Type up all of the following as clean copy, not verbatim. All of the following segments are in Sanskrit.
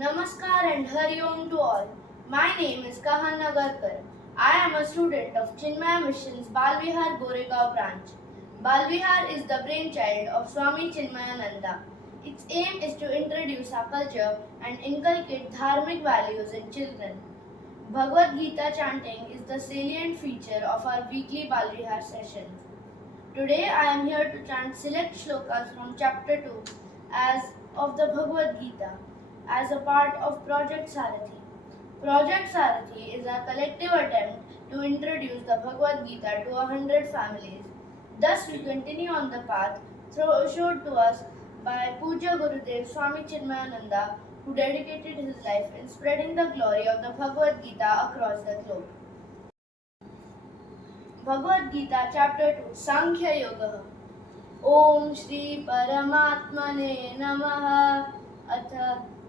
Namaskar and Hari Om to all. My name is Kahaan Nagarkar. I am a student of Chinmaya Mission's Balvihar Goregaon branch. Balvihar is the brainchild of Swami Chinmayananda. Its aim is to introduce our culture and inculcate dharmic values in children. Bhagavad Gita chanting is the salient feature of our weekly Balvihar sessions. Today I am here to chant select shlokas from chapter 2 as of the Bhagavad Gita as a part of Project Saarathi. Project Saarathi is a collective attempt to introduce the Bhagavad Gita to 100 families. Thus we continue on the path showed to us by Puja Gurudev Swami Chinmayananda, who dedicated his life in spreading the glory of the Bhagavad Gita across the globe. Bhagavad Gita chapter 2 Sankhya Yoga. Om Shri Paramatmane Namaha. अथ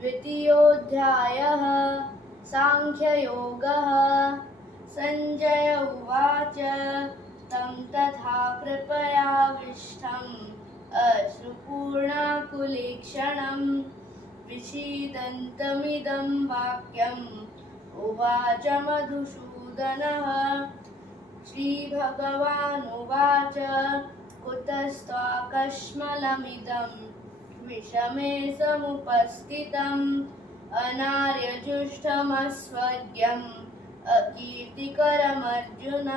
द्वितीयोऽध्यायः साङ्ख्ययोगः सञ्जय उवाच तं तथा कृपयाविष्टम् अश्रुपूर्णाकुलीक्षणं विषीदन्तमिदं वाक्यम् उवाच मधुसूदनः श्रीभगवानुवाच कुतस्त्वाकश्मलमिदम् विषमे समुपस्थितम् अनार्यजुष्टमस्वर्ग्यम् अकीर्तिकरमर्जुन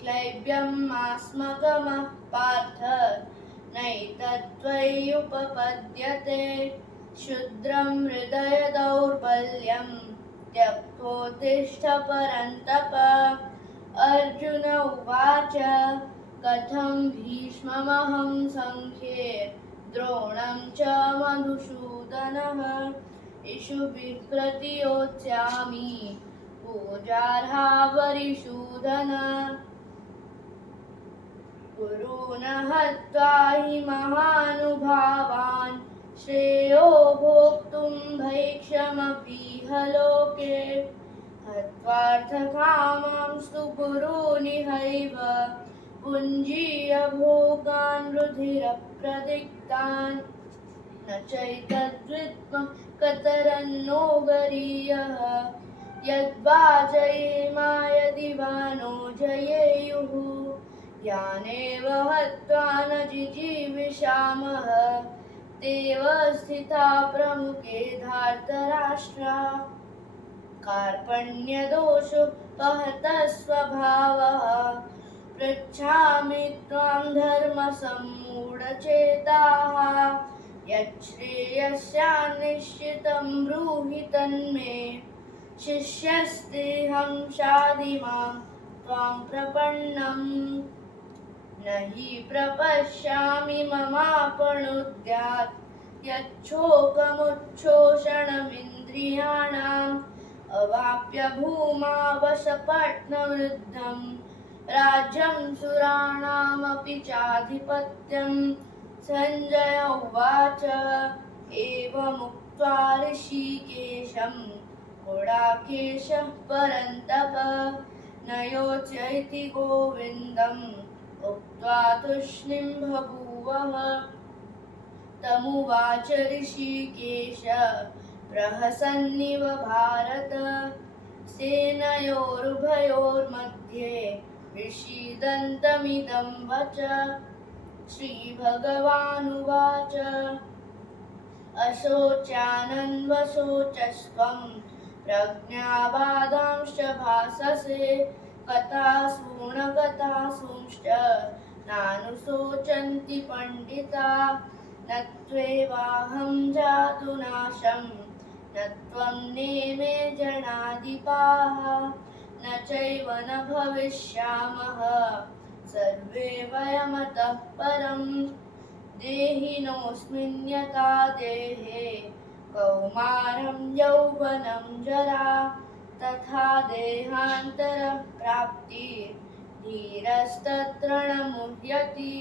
क्लैब्यमास्मकमः पार्थ नैतत्त्वय्युपपद्यते क्षुद्रं हृदय दौर्बल्यं त्यक्तोत्तिष्ठ परन्तप अर्जुन उवाच कथं भीष्ममहं सङ्ख्ये द्रोणं च मधुसूदनः इषुभिः प्रतियोत्स्यामि पूजार्हा वरिसूदन गुरून् हत्वा हि महानुभावान् श्रेयो भोक्तुं भैक्षमपीह लोके हत्वार्थकामांस्तु गुरूनिहैव पुञ्जीय भोगान् रुधिरप्रदिक्तान् न चैतद्विद्म कतरन्नो गरीयः यद्वा जयेमा यदि वा नो जयेयुः यानेव हत्वा न जिजीविषामः तेव स्थिता प्रमुखे धार्तराष्ट्रा कार्पण्यदोषोपहतः स्वभावः पृच्छामि त्वां धर्मसम्मूढचेताः यच्छ्रेयस्यान्निश्चितं ब्रूहि तन्मे शिष्यस्तेऽहं शाधिमां त्वां प्रपन्नम् न हि प्रपश्यामि ममापणुद्यात् यच्छोकमुच्छोषणमिन्द्रियाणाम् अवाप्य भूमा वशपट्नवृद्धं राज्यं सुराणामपि चाधिपत्यं सञ्जय उवाच एवमुक्त्वा ऋषिकेशं गुडाकेशः परन्तप न योच्यैति गोविन्दम् उक्त्वा तूष्णीं बभूवः तमुवाच ऋषिकेश प्रहसन्निव भारत सेनयोरुभयोर्मध्ये विषीदन्तमिदं वच श्रीभगवानुवाच अशोच्यानन्वशोचस्त्वं प्रज्ञावादांश्च भाससे कथासूनकथासूंश्च नानुशोचन्ति पण्डिता न त्वेवाहं जातुनाशं न त्वं नेमे जनाधिपाः न चैव न भविष्यामः सर्वे वयमतः परं देहिनोऽस्मिन् यथा देहे कौमारं यौवनं जरा तथा देहान्तरप्राप्तिः धीरस्तत्र न मुह्यति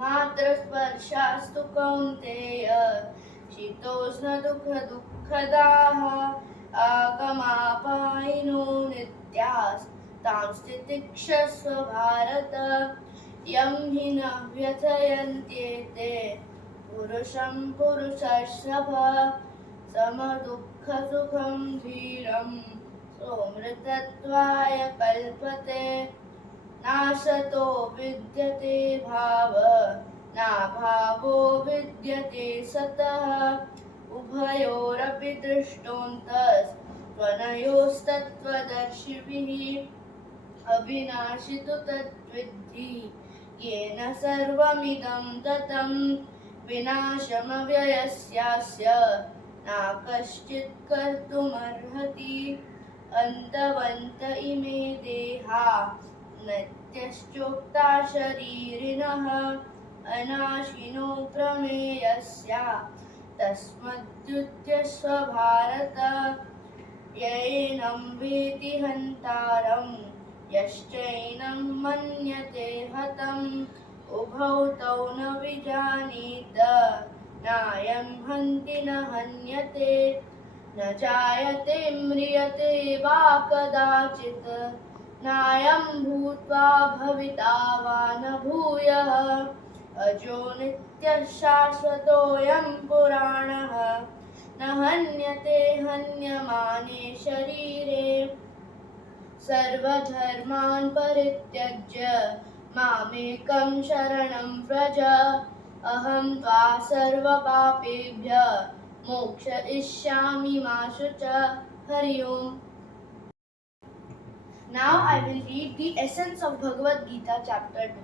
मात्रस्पर्शास्तु कौन्तेय शीतोष्णदुःखदाः आगमापायिनो नित्यास्तां स्थितिक्षस्व भारत यं हि न व्यथयन्त्येते पुरुषं पुरुषर्षभ समदुःखसुखं धीरं सोमृतत्वाय कल्पते नासतो विद्यते भाव नाभावो विद्यते सतः उभयोरपि दृष्टोऽन्तस्त्वनयोस्तत्त्वदर्शिभिः अविनाशितु तद्विद्धि येन सर्वमिदं ततं विनाशमव्ययस्यास्य न कश्चित् कर्तुमर्हति अन्तवन्त इमे देहा नित्यश्चोक्ता शरीरिणः अनाशिनो प्रमेयस्या तस्मद्युध्यस्व भारत येनं वेति हन्तारं यश्चैनं मन्यते हतम् उभौ तौ न विजानीत नायं हन्ति न हन्यते न जायते म्रियते वा कदाचित् नायं भूत्वा भविता वा न भूयः अजो नित्यः शाश्वतोऽयं पुराणः न हन्यते हन्यमाने शरीरे सर्वधर्मान् परित्यज्य मामेकं शरणं व्रज अहं त्वा सर्वपापेभ्यः मोक्षयिष्यामि मा शुचः हरि ओम्. Now I will read the essence of Bhagavad Gita chapter 2.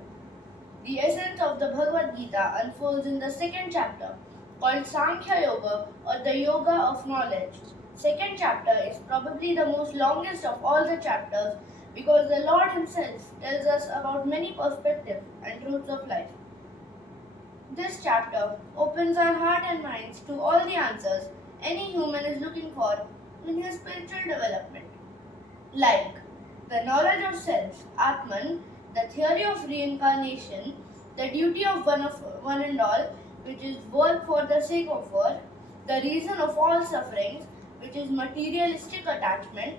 The essence of the Bhagavad Gita unfolds in the second chapter called Sankhya Yoga or the Yoga of Knowledge. Second chapter is probably the most longest of all the chapters because the Lord Himself tells us about many perspectives and truths of life. This chapter opens our heart and minds to all the answers any human is looking for in his spiritual development, like the knowledge of self, Atman, the theory of reincarnation, the duty of one and all, which is work for the sake of work, the reason of all sufferings, which is materialistic attachment,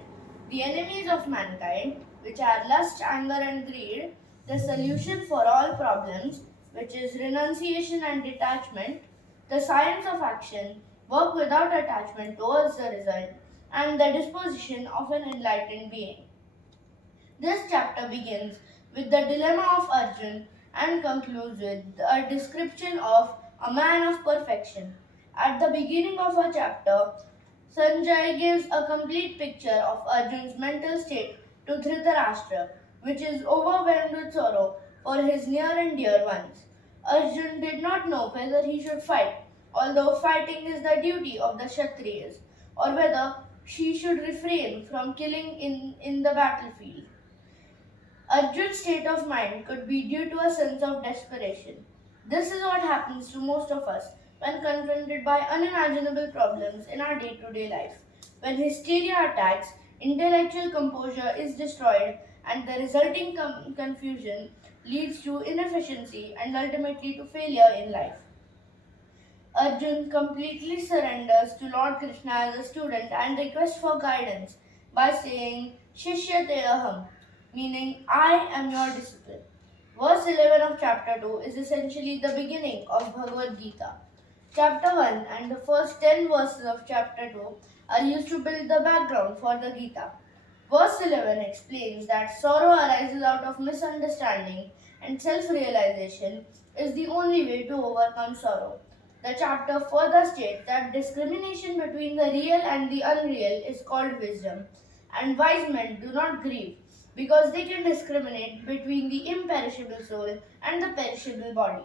the enemies of mankind, which are lust, anger, and greed, the solution for all problems, which is renunciation and detachment, the science of action, work without attachment towards the result, and the disposition of an enlightened being. This chapter begins with the dilemma of Arjun and concludes with a description of a man of perfection. At the beginning of a chapter, Sanjay gives a complete picture of Arjun's mental state to Dhritarashtra, which is overwhelmed with sorrow for his near and dear ones. Arjun did not know whether he should fight, although fighting is the duty of the Kshatriyas, or whether he should refrain from killing in the battlefield. Arjun's state of mind could be due to a sense of desperation. This is what happens to most of us when confronted by unimaginable problems in our day-to-day life. When hysteria attacks, intellectual composure is destroyed and the resulting confusion leads to inefficiency and ultimately to failure in life. Arjun completely surrenders to Lord Krishna as a student and requests for guidance by saying Shishyate Aham, meaning I am your disciple. Verse 11 of chapter 2 is essentially the beginning of Bhagavad Gita. Chapter 1 and the first 10 verses of chapter 2 are used to build the background for the Gita. Verse 11 explains that sorrow arises out of misunderstanding and self-realization is the only way to overcome sorrow. The chapter further states that discrimination between the real and the unreal is called wisdom, and wise men do not grieve because they can discriminate between the imperishable soul and the perishable body.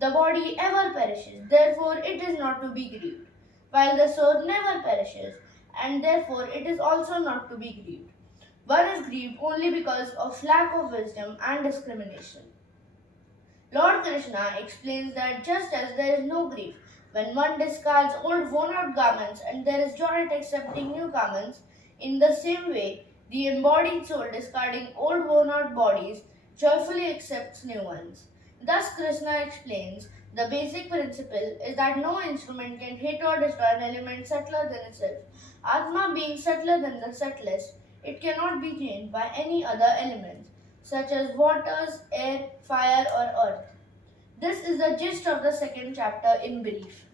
The body ever perishes, therefore it is not to be grieved, while the soul never perishes, and therefore it is also not to be grieved. One is grieved only because of lack of wisdom and discrimination. Lord Krishna explains that just as there is no grief when one discards old worn-out garments and there is joy at accepting new garments, in the same way, the embodied soul discarding old worn-out bodies joyfully accepts new ones. Thus Krishna explains the basic principle is that no instrument can hit or destroy an element subtler than itself. Atma being subtler than the subtlest, it cannot be changed by any other elements, such as waters, air, fire, or earth. This is the gist of the second chapter in brief.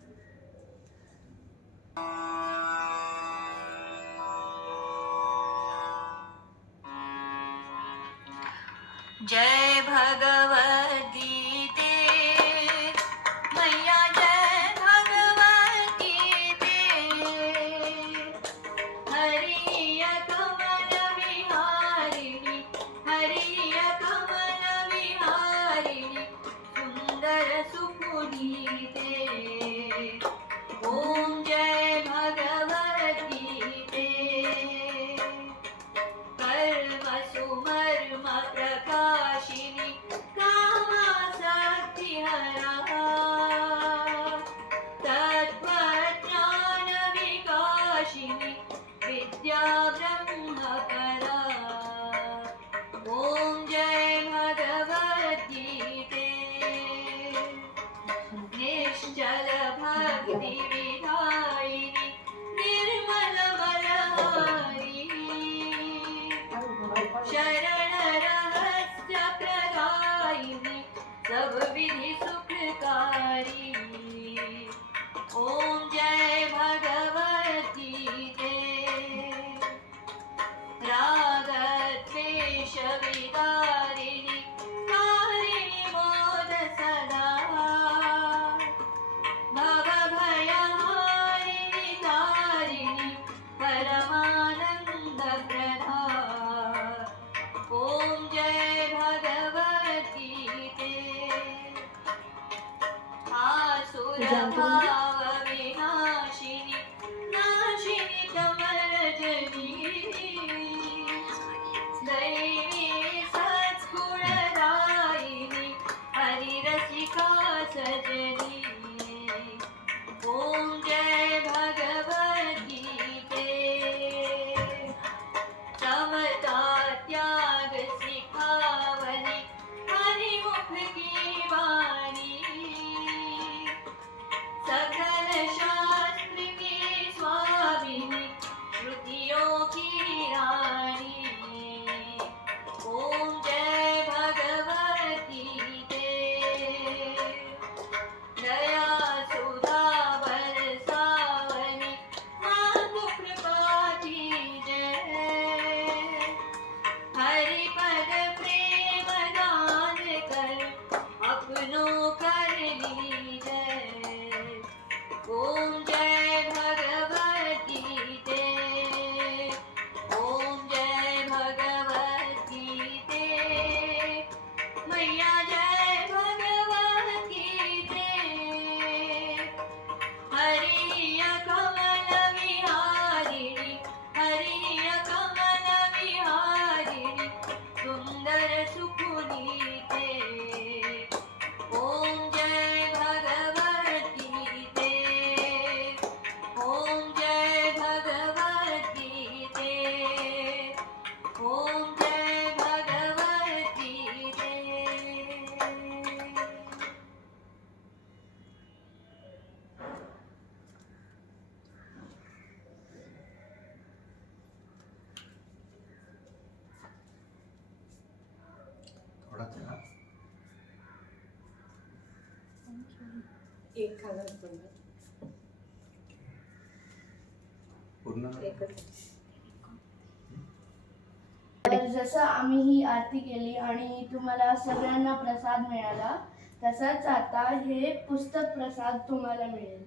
जय भगवद गीते मैया जय भगवद गीते हरिय कमल विहारिणी हरिय कमल विहारिणी सुंदर सुपुनीते ओम जय भगवद गीते कर्म सुमर्म प्रकाशिनी कामासक्ति हरा तत्त्वज्ञान विकाशिनी विद्या ब्रह्मकरा ओम जय भगवद गीते निश्चल भक्ति विधायिनी निर्मल बलहारी शरण रहस्य प्रदायिनी सब विधि सुखकारी ओम जय भगवद गीते राग द्वेष विदारिणी कारिणी मोद सदा भव भयहारिणी तारिणी परमानंद प्रदा ओम जय भगवद गीते आसुर भाव विनाशिनी नाशिनी कमलजनी दैवी सद्गुणदायिनी हरिरसिका सजनी ओम जय भगवद गीते समता त्याग सिखावनी हरिमुख की वाणी सकल शास्त्र की स्वामिनी श्रुतियों की रानी ओम जय भगवद गीते दया सुधा बरसावनी मातु कृपा कीजय हरि पद प्रेम दान कर अपनों कर लीजय ओम जय भगवद गीते ओम जय भगवद गीते मैया जय भगवद गीते हरिय कमल विहारिणी हरिय कमल विहारिणी सुंदर सुपुनीते ओम जय भगवद गीते ओम जय भगवद गीते ओम जय भगवद गीते थोड़ा चला एक खाला पूर्ण तर जसं आम्ही ही आरती केली आणि तुम्हाला सगळ्यांना प्रसाद मिळाला तसंच आता हे पुस्तक प्रसाद तुम्हाला मिळेल.